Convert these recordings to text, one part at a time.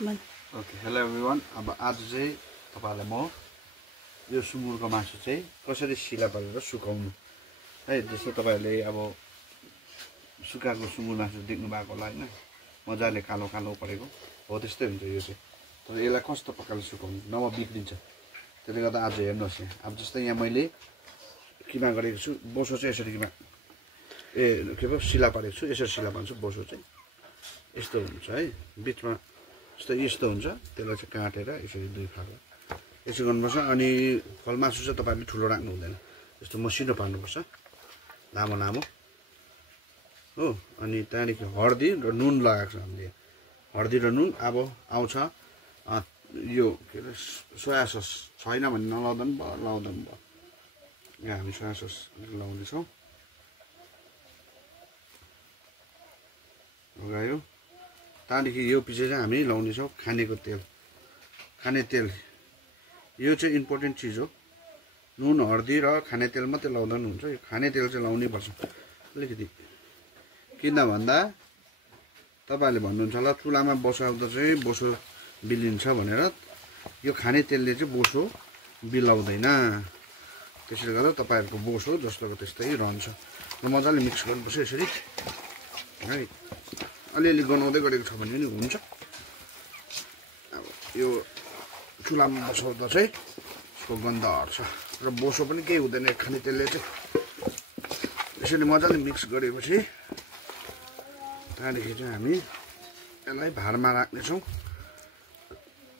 Okay hello everyone अब आज चाहिँ तपाईहरुलाई म यो सुँगुरको मासु चाहिँ कसरी सिला पारेर सुकाउनु है जस्तो तपाईहरुले अब सुकाएको सुँगुर मासु देख्नु भएको होला हैन मजाले कालो कालो परेको हो त्यस्तै हुन्छ यो चाहिँ तर यसलाई कस्तो प्रकारले सुकाउनु नभए बिग्रिन्छ त्यसले गर्दा आज हेर्नुस् यहाँ अब जस्तै यहाँ मैले किमा गरेको छु बोसो चाहिँ यसरी किमा के पो सिला पारेको छु यसरी सिला पार्छु बोसो चाहिँ यस्तो हुन्छ है बीचमा यस्तो हुन्छ त्यसलाई चाहिँ काटेर यसरी दुई फाल्दा यसो गर्नुपर्छ अनि फलमासु चाहिँ तपाईहरुले ठुलो राख्नु हुँदैन यस्तो मसिनो पार्नुपर्छ लामो लामो हो अनि त्यहाँदेखि हर्दी र नुन लगाएको छ हामीले हर्दी र नुन अब आउँछ यो के अरे सोया सस छैन भने नलाउँदा पनि भयो लाउँदा पनि भयो यहाँ हामी सोया सस लाउँदैछौँ लगायो त्यहाँदेखि यो पछि चाहिँ हामी लाउनेछौँ खानेको तेल खाने तेल यो चाहिँ इम्पोर्टेन्ट चिज हो नुन हर्दी र खाने तेल मात्रै लाउँदा पनि हुन्छ यो खाने तेल चाहिँ लाउनै पर्छ अलिकति किन भन्दा तपाईहरुले भन्नुहुन्छ होला चुलामा बसाउँदा चाहिँ बोसो बिलिन्छ भनेर यो खाने तेलले चाहिँ बोसो बिलाउँदैन त्यसैले गर्दा तपाईहरुको बोसो जस्तोको त्यस्तै रहन्छ र मजाले मिक्स गर्नुपर्छ यसरी है अलिअलि गनाउँदै गरेको छ भने पनि हुन्छ अब यो चुलामा बसाउँदा चाहिँ यसको गन्ध हट्छ र बोसो पनि केही हुँदैन खाने तेलले चाहिँ यसरी मजाले मिक्स गरेपछि त्यहाँदेखि चाहिँ हामी यसलाई भारमा राख्नेछौँ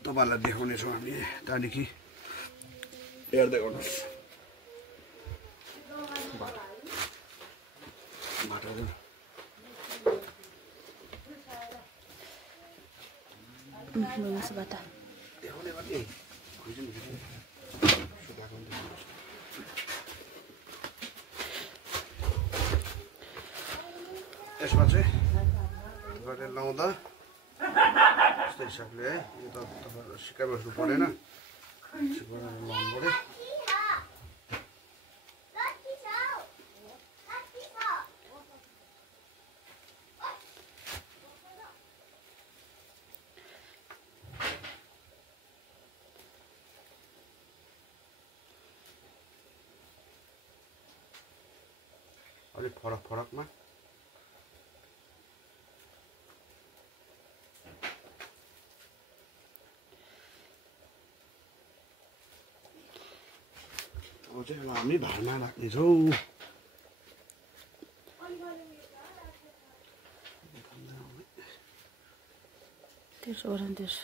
तपाईहरुलाई देखाउनेछौँ हामी त्यहाँदेखि हेर्दै गर्नुहोस् Bata. यसमा चाहिँ गरेर लाउँदा यस्तो हिसाबले है यो त तपाईहरु सिकाइ बस्नु परेन लाउनु पर्यो अलिक फरक फरकमा अब चाहिँ हामी भारमा राख्नेछौँ There's oranges.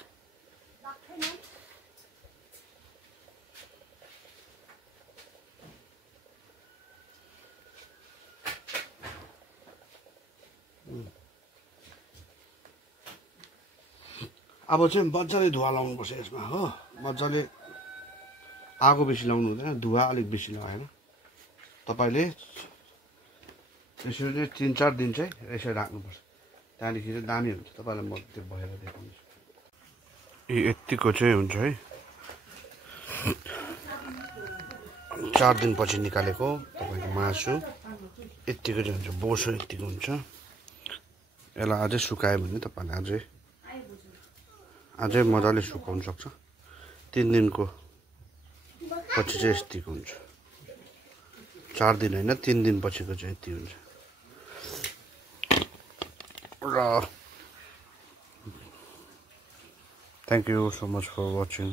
अब चाहिँ मजाले धुवा लाउनुपर्छ यसमा हो मजाले आगो बेसी लाउनु हुँदैन धुवा अलिक बेसी लगाएर तपाईले यसरी चाहिँ 3-4 दिन चाहिँ यसरी राख्नुपर्छ त्यहाँदेखि चाहिँ दामी हुन्छ तपाईलाई म त्यो भएर देखाउँछु यतिको चाहिँ हुन्छ है 4 दिनपछि निकालेको तपाईको मासु यतिको चाहिँ हुन्छ बोसो यतिको हुन्छ यसलाई अझै सुकायो भने तपाईले अझै मजाले सुकाउन सक्छ 3 दिनको पछि चाहिँ यतिको हुन्छ 4 दिन हैन 3 दिन पछिको चाहिँ यति हुन्छ र thank you so much for watching